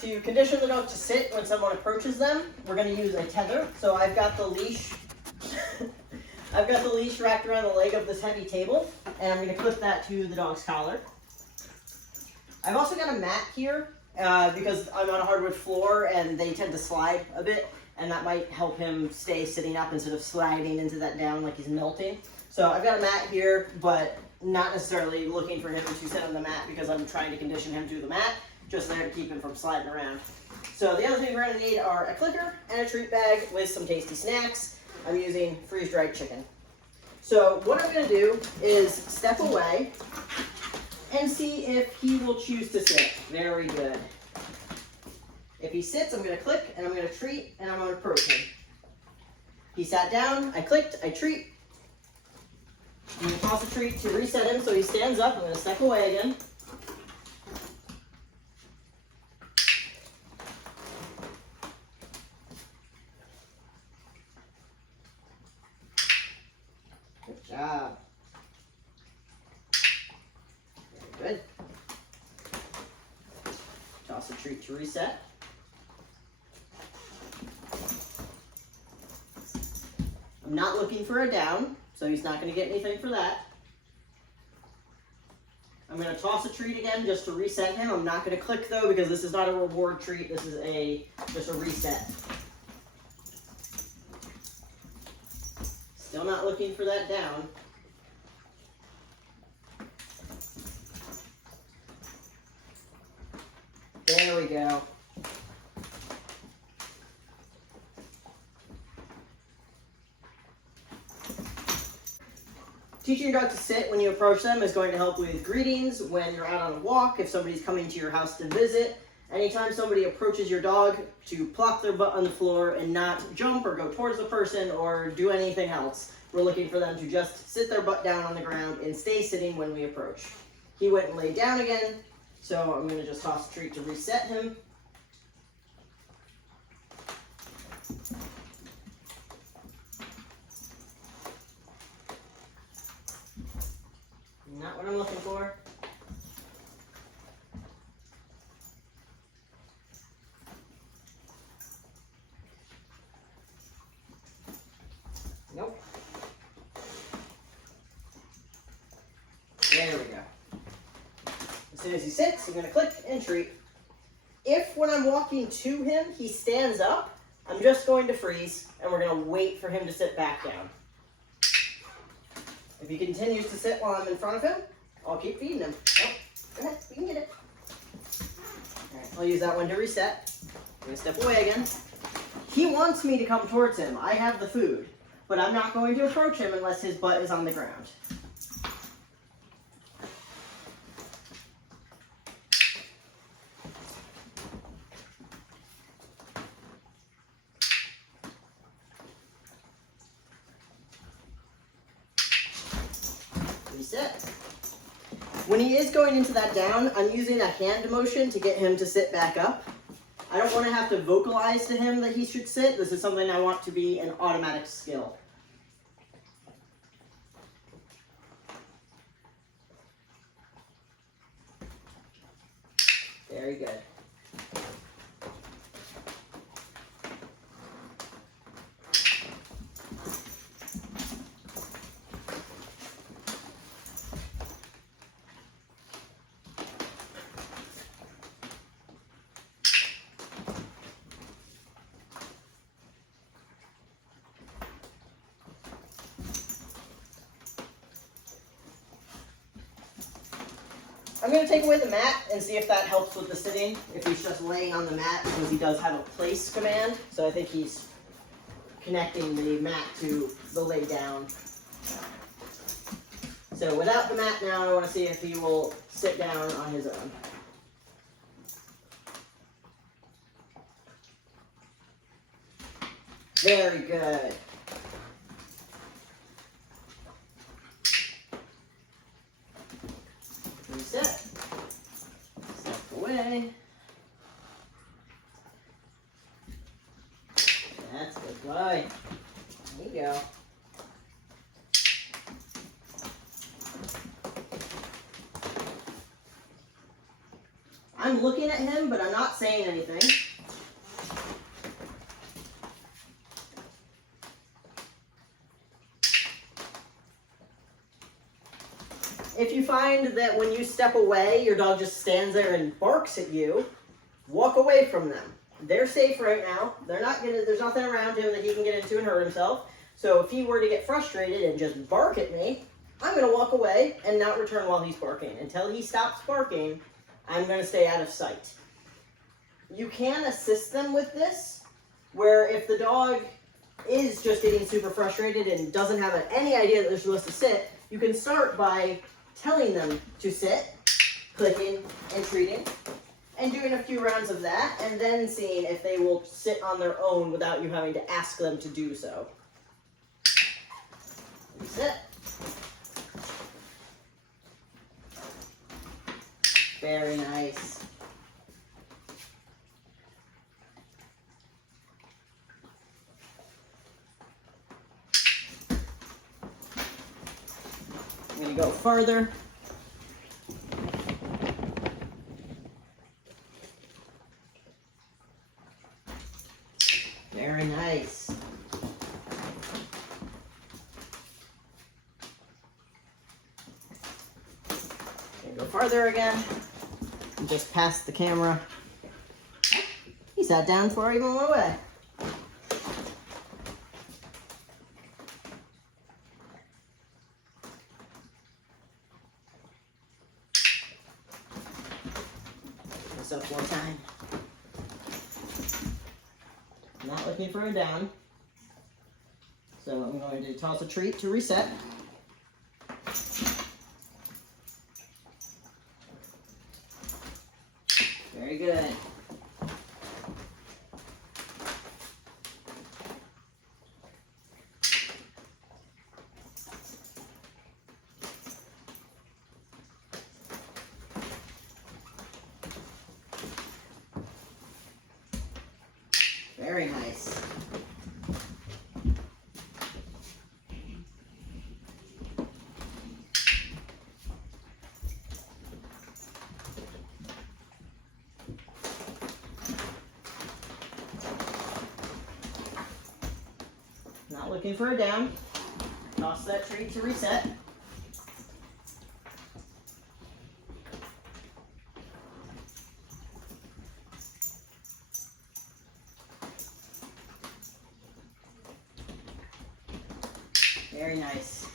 To condition the dog to sit when someone approaches them, we're going to use a tether. So I've got the leash I've got the leash wrapped around the leg of this heavy table, and I'm going to clip that to the dog's collar. I've also got a mat here because I'm on a hardwood floor and they tend to slide a bit, and that might help him stay sitting up instead of sliding into that down like he's melting. So I've got a mat here, but not necessarily looking for him to sit on the mat because I'm trying to condition him to the mat, just there to keep him from sliding around. So the other things we're going to need are a clicker and a treat bag with some tasty snacks. I'm using freeze-dried chicken. So what I'm going to do is step away and see if he will choose to sit. Very good. If he sits, I'm going to click and I'm going to treat and I'm going to approach him. He sat down, I clicked, I treat. I'm going to toss a treat to reset him so he stands up. I'm going to step away again. Good job. Very good. Toss a treat to reset. I'm not looking for a down, so he's not going to get anything for that. I'm going to toss a treat again just to reset him. I'm not going to click though because this is not a reward treat. This is just a reset. Still not looking for that down. There we go. Teaching your dog to sit when you approach them is going to help with greetings, when you're out on a walk, if somebody's coming to your house to visit. Anytime somebody approaches your dog, to plop their butt on the floor and not jump or go towards the person or do anything else. We're looking for them to just sit their butt down on the ground and stay sitting when we approach. He went and laid down again, so I'm going to just toss a treat to reset him. Not what I'm looking for. Nope. There we go. As soon as he sits, I'm going to click and treat. If when I'm walking to him, he stands up, I'm just going to freeze, and we're going to wait for him to sit back down. If he continues to sit while I'm in front of him, I'll keep feeding him. Oh, go ahead, you can get it. All right, I'll use that one to reset. I'm going to step away again. He wants me to come towards him. I have the food, but I'm not going to approach him unless his butt is on the ground. Reset. When he is going into that down, I'm using a hand motion to get him to sit back up. I don't want to have to vocalize to him that he should sit. This is something I want to be an automatic skill. Very good. I'm going to take away the mat and see if that helps with the sitting, if he's just laying on the mat, because he does have a place command. So I think he's connecting the mat to the lay down. So without the mat now, I want to see if he will sit down on his own. Very good. Reset. Step away. That's a good boy. There you go. I'm I'm looking at him, but I'm not saying anything. If you find that when you step away, your dog just stands there and barks at you, walk away from them. They're safe right now. There's nothing around him that he can get into and hurt himself. So if he were to get frustrated and just bark at me, I'm going to walk away and not return while he's barking. Until he stops barking, I'm going to stay out of sight. You can assist them with this, where if the dog is just getting super frustrated and doesn't have any idea that they're supposed to sit, you can start by telling them to sit, clicking and treating, and doing a few rounds of that, and then seeing if they will sit on their own without you having to ask them to do so. Sit. Very nice. I'm going to go further. Very nice. Going to go farther again. And just past the camera. He sat down before I even went away. Up one time. I'm not looking for a down. So I'm going to toss a treat to reset. Very good. Very nice. Not looking for a down. Toss that treat to reset. Very nice.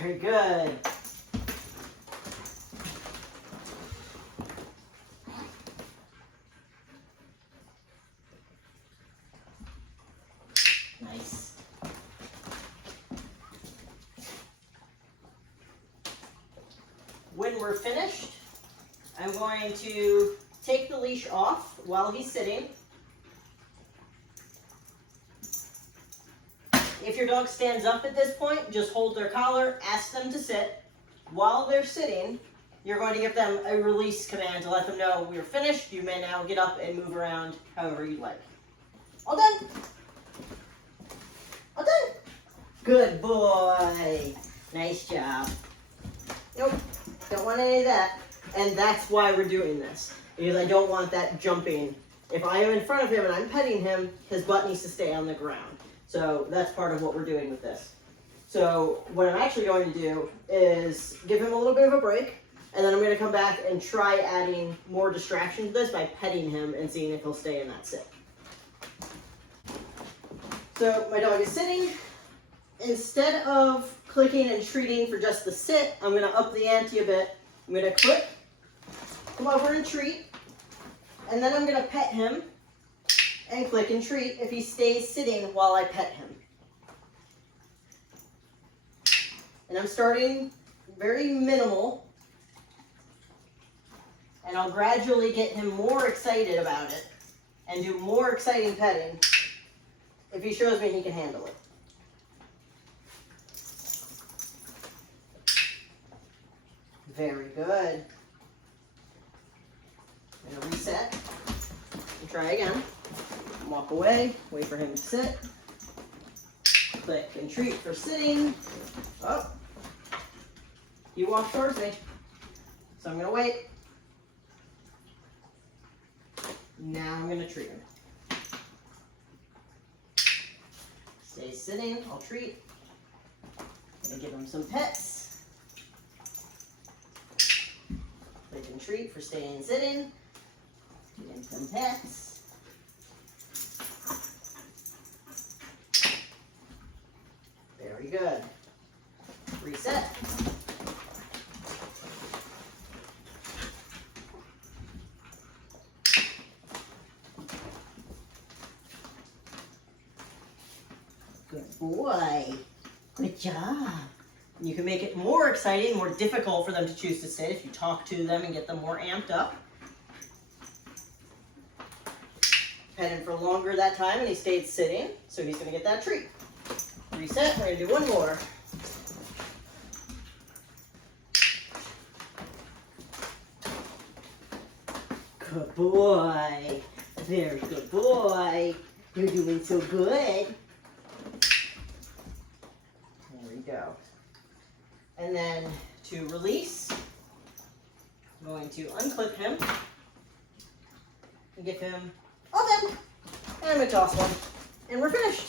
Very good. Nice. When we're finished, I'm going to take the leash off while he's sitting. If your dog stands up at this point, just hold their collar, ask them to sit. While they're sitting, you're going to give them a release command to let them know we're finished. You may now get up and move around however you like. All done. All done. Good boy. Nice job. Nope. Don't want any of that. And that's why we're doing this. Because I don't want that jumping. If I am in front of him and I'm petting him, his butt needs to stay on the ground. So that's part of what we're doing with this. So what I'm actually going to do is give him a little bit of a break, and then I'm going to come back and try adding more distraction to this by petting him and seeing if he'll stay in that sit. So my dog is sitting. Instead of clicking and treating for just the sit, I'm going to up the ante a bit. I'm going to click, come over and treat, and then I'm going to pet him and click and treat if he stays sitting while I pet him. And I'm starting very minimal, and I'll gradually get him more excited about it and do more exciting petting if he shows me he can handle it. Very good. I'm going to reset and try again. Walk away, wait for him to sit. Click and treat for sitting. Oh, you walk towards me, so I'm gonna wait. Now I'm gonna treat him. Stay sitting, I'll treat. Gonna give him some pets. Click and treat for staying sitting. Give him some pets. Very good. Reset. Good boy. Good job. You can make it more exciting, more difficult for them to choose to sit if you talk to them and get them more amped up. Pet him for longer that time and he stayed sitting, so he's going to get that treat. Reset, we're going to do one more. Good boy. Very good boy. You're doing so good. There we go. And then to release, I'm going to unclip him and give him all them. And I'm going to toss one. And we're finished.